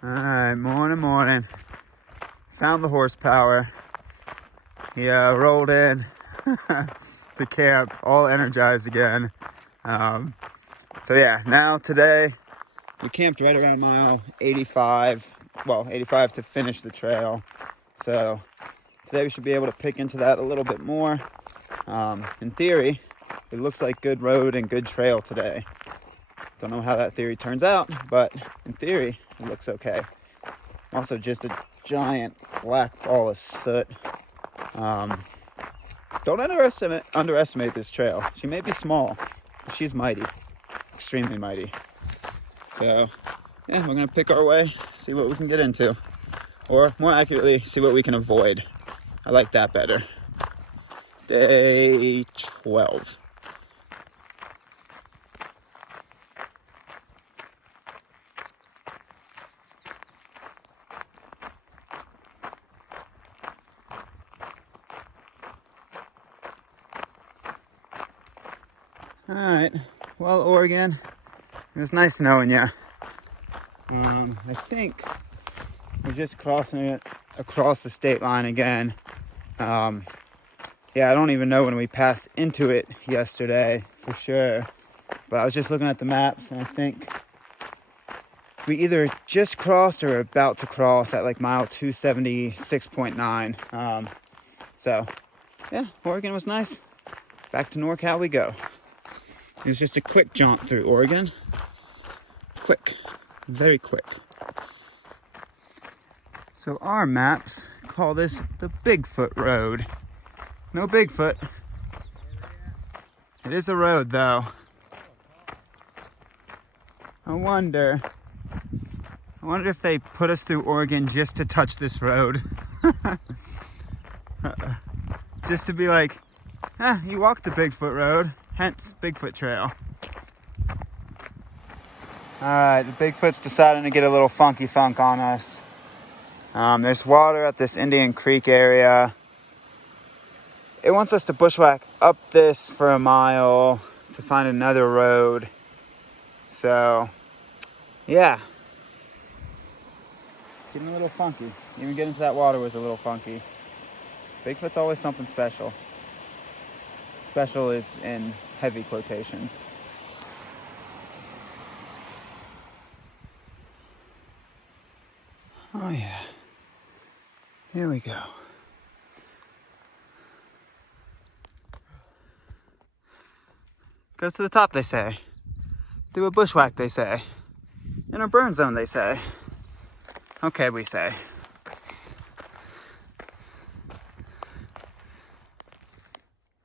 All right, morning. Found the horsepower. He rolled in to camp, all energized again. So yeah, now today we camped right around mile 85. Well, 85 to finish the trail. So today we should be able to pick into that a little bit more. In theory, it looks like good road and good trail today. Don't know how that theory turns out, but in theory, it looks okay. Also, just a giant black ball of soot. Don't underestimate this trail. She may be small, but she's mighty, extremely mighty. So, yeah, we're gonna pick our way, see what we can get into, or more accurately, see what we can avoid. I like that better. Day 12. All right, well, Oregon, it was nice knowing you. I think we're just crossing it across the state line again. Yeah, I don't even know when we passed into it yesterday for sure, but I was just looking at the maps and I think we either just crossed or about to cross at like mile 276.9. So yeah, Oregon was nice. Back to NorCal we go. It was just a quick jaunt through Oregon. Quick, very quick. So our maps call this the Bigfoot Road. No Bigfoot. It is a road though. I wonder if they put us through Oregon just to touch this road. Just to be like, you walked the Bigfoot Road, hence Bigfoot Trail. Alright, the Bigfoot's deciding to get a little funky funk on us. There's water at this Indian Creek area. It wants us to bushwhack up this for a mile to find another road. So, yeah. Getting a little funky. Even getting to that water was a little funky. Bigfoot's always something special. Special is in heavy quotations. Oh yeah. Here we go. Go to the top, they say. Do a bushwhack, they say. In a burn zone, they say. Okay, we say.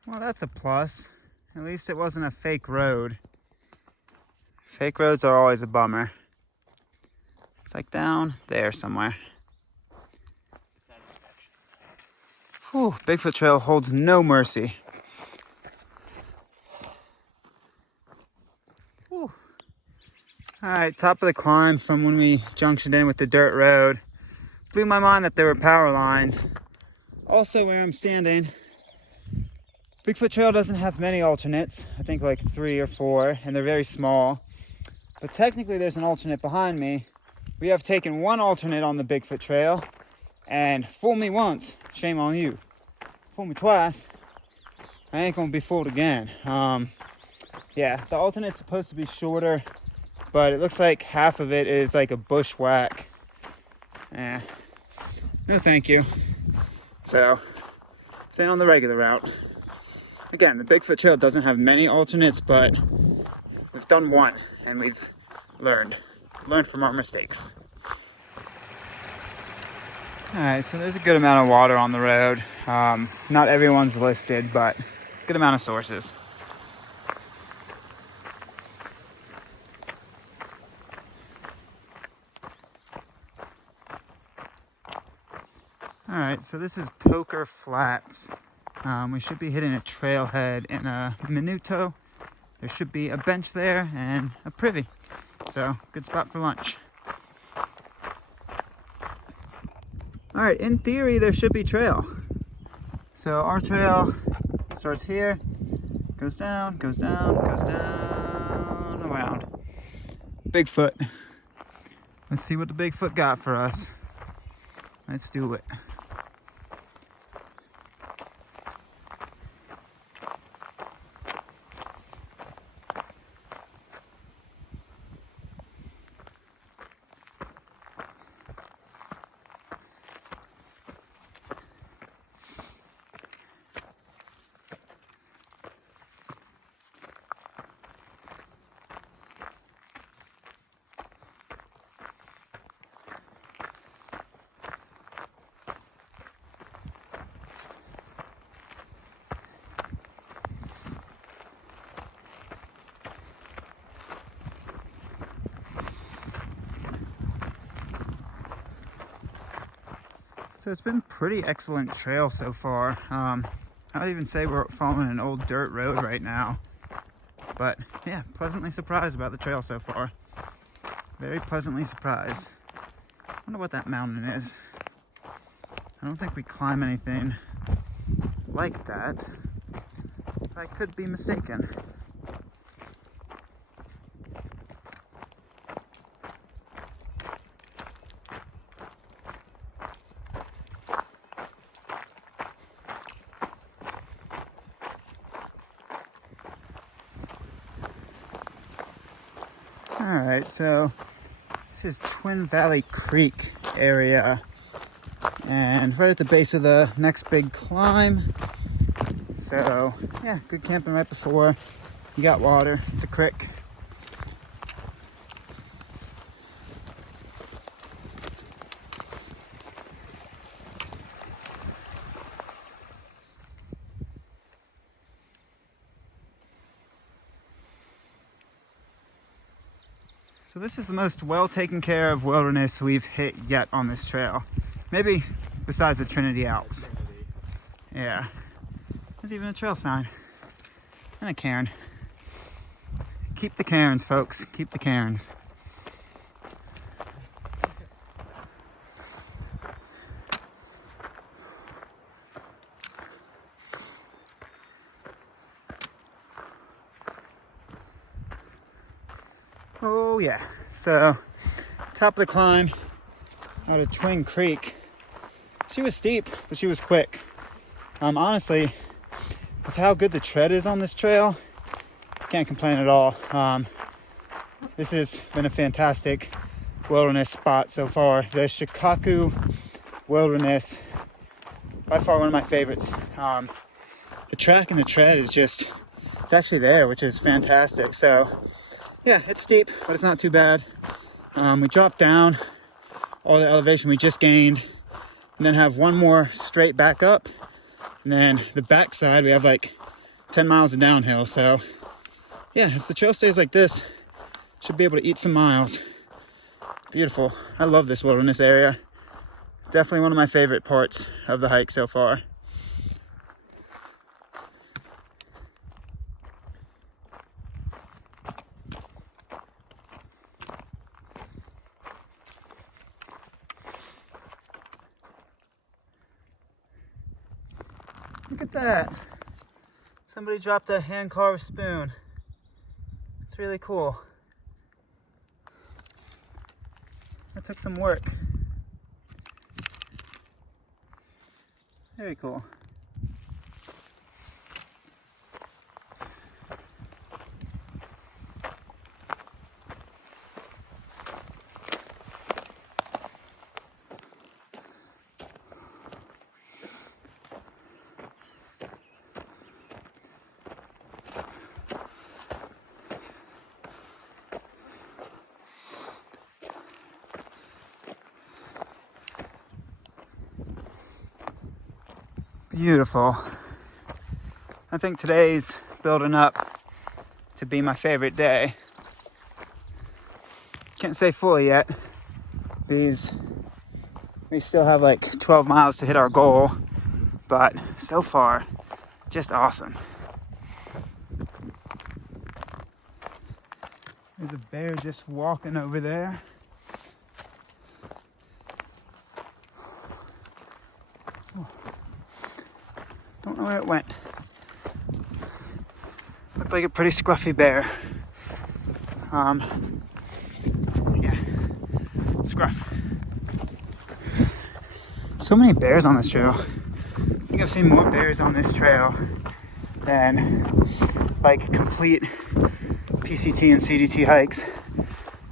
Well, that's a plus. At least it wasn't a fake road. Fake roads are always a bummer. It's like down there somewhere. Whew, Bigfoot Trail holds no mercy. Whew. All right, top of the climb from when we junctioned in with the dirt road. Blew my mind that there were power lines. Also, where I'm standing, Bigfoot Trail doesn't have many alternates. I think like 3 or 4, and they're very small. But technically there's an alternate behind me. We have taken one alternate on the Bigfoot Trail, and fool me once, shame on you. Fool me twice, I ain't gonna be fooled again. Yeah, the alternate's supposed to be shorter, but it looks like half of it is like a bushwhack. No thank you. So, staying on the regular route. Again, the Bigfoot Trail doesn't have many alternates, but we've done one, and we've learned from our mistakes. All right, so there's a good amount of water on the road. Not everyone's listed, but good amount of sources. All right, so this is Poker Flats. We should be hitting a trailhead in a minuto. There should be a bench there and a privy. So, good spot for lunch. All right, in theory, there should be trail. So our trail starts here, goes down, around. Bigfoot Let's see what the Bigfoot got for us. Let's do it. So it's been pretty excellent trail so far. I would even say we're following an old dirt road right now. But yeah, pleasantly surprised about the trail so far. Very pleasantly surprised. I wonder what that mountain is. I don't think we climb anything like that, but I could be mistaken. Alright, so this is Twin Valley Creek area, and right at the base of the next big climb. So yeah, good camping right before. You got water, it's a creek. So this is the most well taken care of wilderness we've hit yet on this trail. Maybe besides the Trinity Alps. Yeah. There's even a trail sign. And a cairn. Keep the cairns, folks. Keep the cairns. Oh yeah, so top of the climb out of Twin Creek. She was steep, but she was quick. Honestly, with how good the tread is on this trail, can't complain at all. This has been a fantastic wilderness spot so far. The Shikaku Wilderness, by far one of my favorites. The track and the tread is just, it's actually there, which is fantastic. So yeah, it's steep, but it's not too bad. We drop down all the elevation we just gained, and then have one more straight back up. And then the backside, we have like 10 miles of downhill. So yeah, if the trail stays like this, should be able to eat some miles. Beautiful. I love this wilderness area. Definitely one of my favorite parts of the hike so far. Look at that. Somebody dropped a hand-carved spoon. It's really cool. That took some work. Very cool. Beautiful. I think today's building up to be my favorite day. Can't say fully yet, because we still have like 12 miles to hit our goal, but so far, just awesome. There's a bear just walking over there. Don't know where it went. Looked like a pretty scruffy bear. Yeah, Scruff. So many bears on this trail. I think I've seen more bears on this trail than like complete PCT and CDT hikes.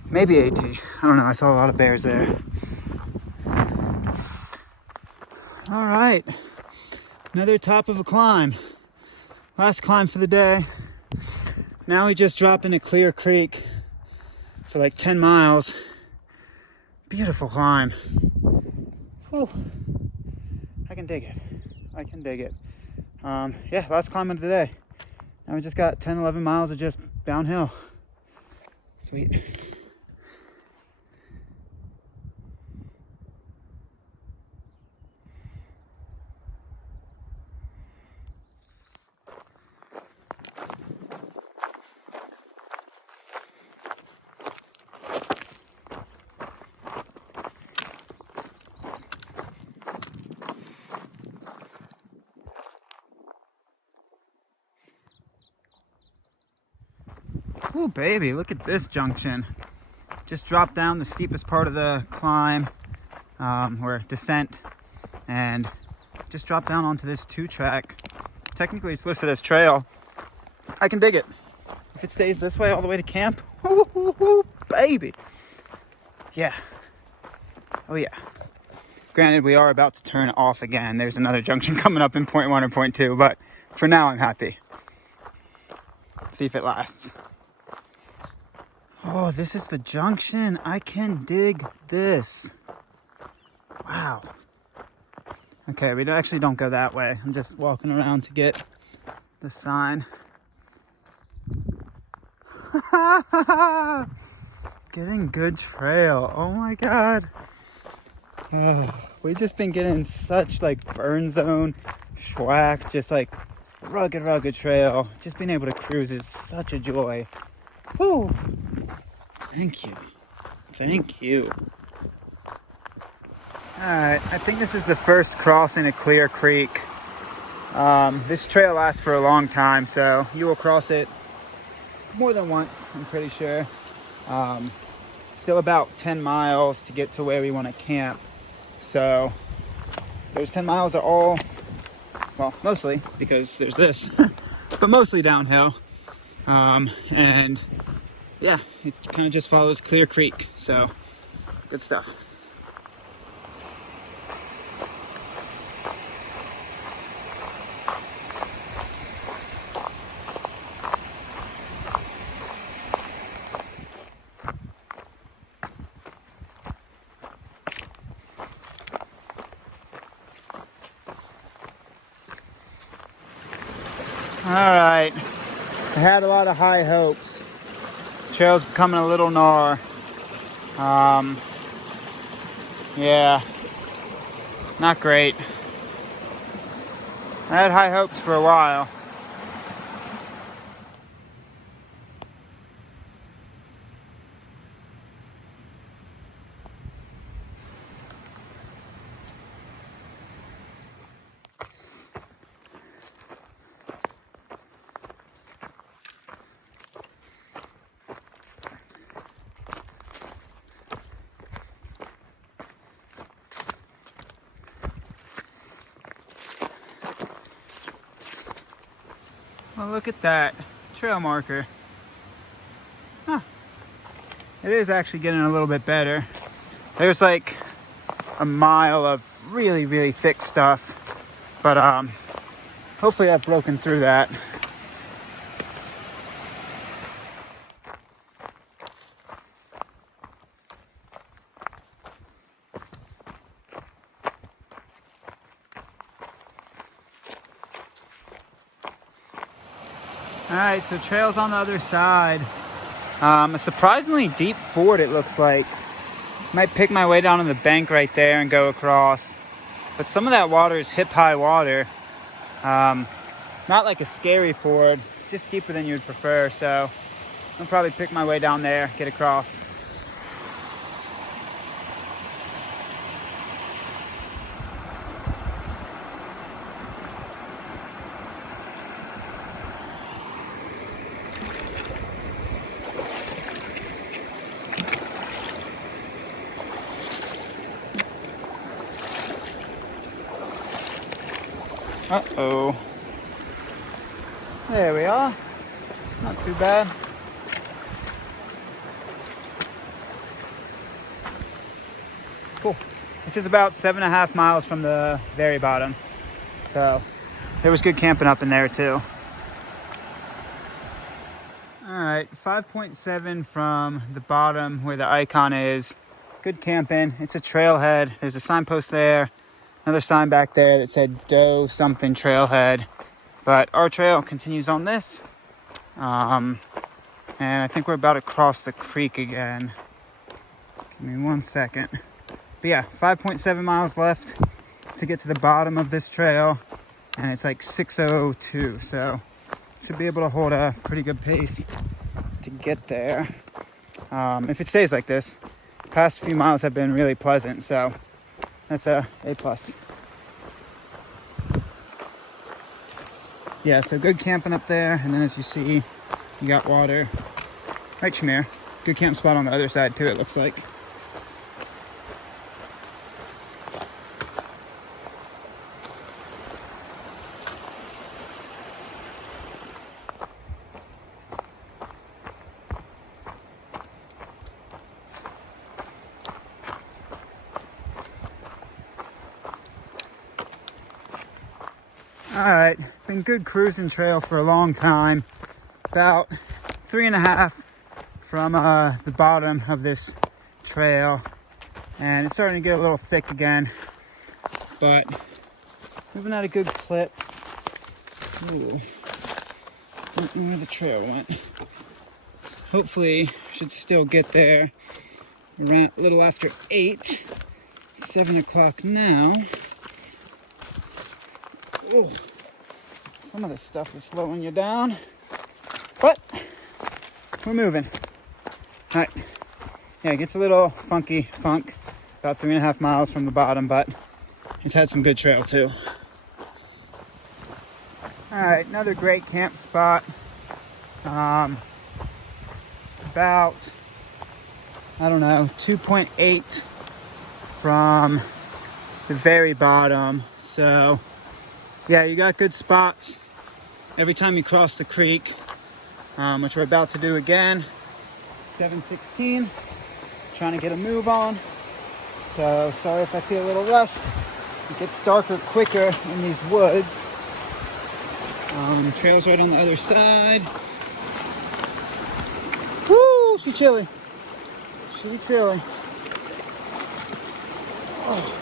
Maybe AT. I don't know. I saw a lot of bears there. All right. Another top of a climb. Last climb for the day. Now we just drop into Clear Creek for like 10 miles. Beautiful climb. Whew. I can dig it. I can dig it. Yeah, last climb of the day. Now we just got 10, 11 miles of just downhill. Sweet. Oh baby, look at this junction. Just dropped down the steepest part of the climb, or descent, and just dropped down onto this 2-track. Technically it's listed as trail. I can dig it. If it stays this way all the way to camp, baby. Yeah. Oh yeah. Granted, we are about to turn off again. There's another junction coming up in point 1 or point 2, but for now I'm happy. Let's see if it lasts. Oh, this is the junction. I can dig this. Wow. Okay, we actually don't go that way. I'm just walking around to get the sign. Getting good trail. Oh my God. Oh, we've just been getting such like burn zone, bushwack, just like rugged trail. Just being able to cruise is such a joy. Woo. Thank you. Thank you. Alright, I think this is the first crossing of Clear Creek. This trail lasts for a long time, so you will cross it more than once, I'm pretty sure. Still about 10 miles to get to where we want to camp. So those 10 miles are all, well, mostly because there's this, but mostly downhill. And yeah, it kind of just follows Clear Creek, so good stuff. All right, I had a lot of high hopes. Trail's becoming a little gnar. Yeah, not great. I had high hopes for a while. Well, look at that trail marker. Huh. It is actually getting a little bit better. There's like a mile of really thick stuff, but hopefully I've broken through that. Alright, so trail's on the other side. A surprisingly deep ford, it looks like. Might pick my way down on the bank right there and go across. But some of that water is hip-high water. Not like a scary ford, just deeper than you'd prefer. So I'll probably pick my way down there, get across. Uh-oh. There we are. Not too bad. Cool. This is about 7.5 miles from the very bottom. So there was good camping up in there too. All right, 5.7 from the bottom where the icon is. Good camping. It's a trailhead. There's a signpost there. Another sign back there that said Doe something trailhead. But our trail continues on this. And I think we're about to cross the creek again. Give me 1 second. But yeah, 5.7 miles left to get to the bottom of this trail. And it's like 6:02, so should be able to hold a pretty good pace to get there. If it stays like this, past few miles have been really pleasant, so that's a plus. Yeah, so good camping up there, and then as you see, you got water. Right, Shamir. Good camp spot on the other side too, it looks like. All right, been good cruising trail for a long time. About 3.5 from the bottom of this trail, and it's starting to get a little thick again, but moving at a good clip. Ooh, don't know where the trail went. Hopefully, should still get there around a little after 8. 7 o'clock now. Ooh. Some of this stuff is slowing you down, but we're moving. All right, yeah, it gets a little funky funk, about 3.5 miles from the bottom, but it's had some good trail too. All right, another great camp spot. About, I don't know, 2.8 from the very bottom. So yeah, you got good spots every time you cross the creek, which we're about to do again. 7:16, trying to get a move on. So sorry if I feel a little rushed. It gets darker quicker in these woods. The trail's right on the other side. Woo, she chilly. She chilly. Oh.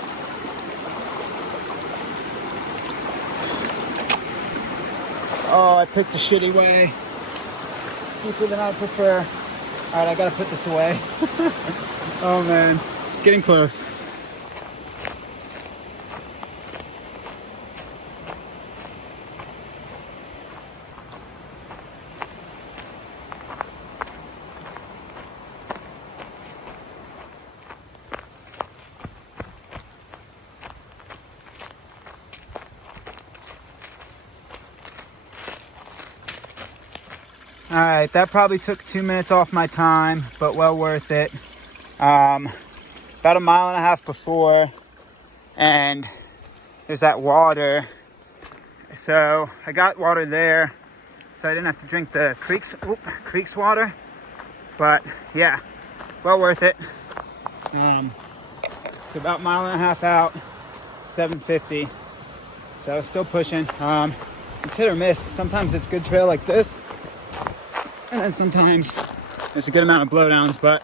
Oh, I picked a shitty way. Steeper than I prefer. All right, I gotta put this away. Oh man, getting close. All right, that probably took 2 minutes off my time, but well worth it. About 1.5 miles before, and there's that water. So I got water there, so I didn't have to drink the creek's water. But yeah, well worth it. It's about 1.5 miles out, 7:50. So still pushing. It's hit or miss. Sometimes it's good trail like this, and then sometimes there's a good amount of blowdowns, but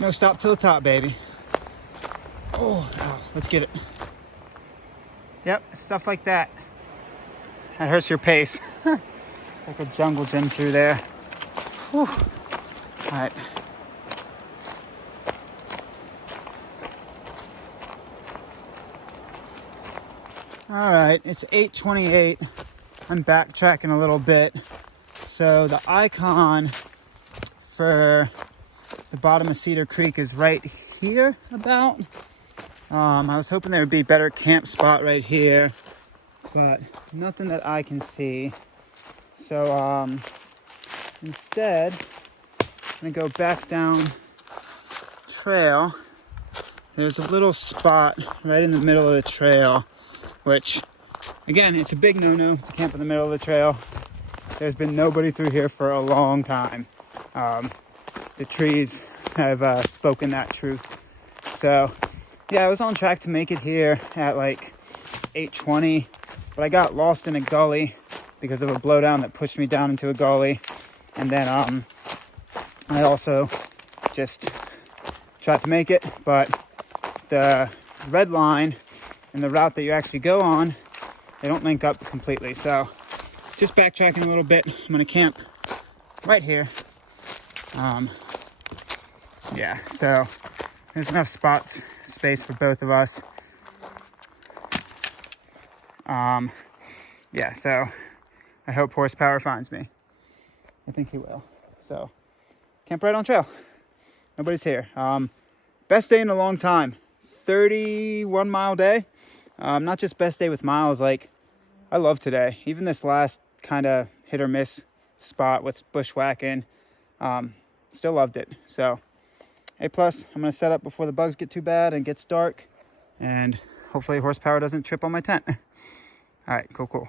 no stop till the top, baby. Oh, let's get it. Yep, stuff like that. That hurts your pace. Like a jungle gym through there. Whew. All right. All right, it's 8:28. I'm backtracking a little bit. So the icon for the bottom of Cedar Creek is right here about. I was hoping there would be a better camp spot right here, but nothing that I can see. So instead, I'm gonna go back down trail. There's a little spot right in the middle of the trail, which Again, it's a big no-no to camp in the middle of the trail. There's been nobody through here for a long time. The trees have spoken that truth. So yeah, I was on track to make it here at like 8:20, but I got lost in a gully because of a blowdown that pushed me down into a gully. And then I also just tried to make it, but the red line and the route that you actually go on, they don't link up completely. So just backtracking a little bit, I'm gonna camp right here. Yeah, so there's enough space for both of us. Yeah, so I hope horsepower finds me. I think he will. So camp right on trail. Nobody's here. Best day in a long time. 31 mile day. Not just best day with miles, like I love today. Even this last kind of hit or miss spot with bushwhacking, still loved it. So A+, I'm gonna set up before the bugs get too bad and gets dark, and hopefully horsepower doesn't trip on my tent. All right, cool.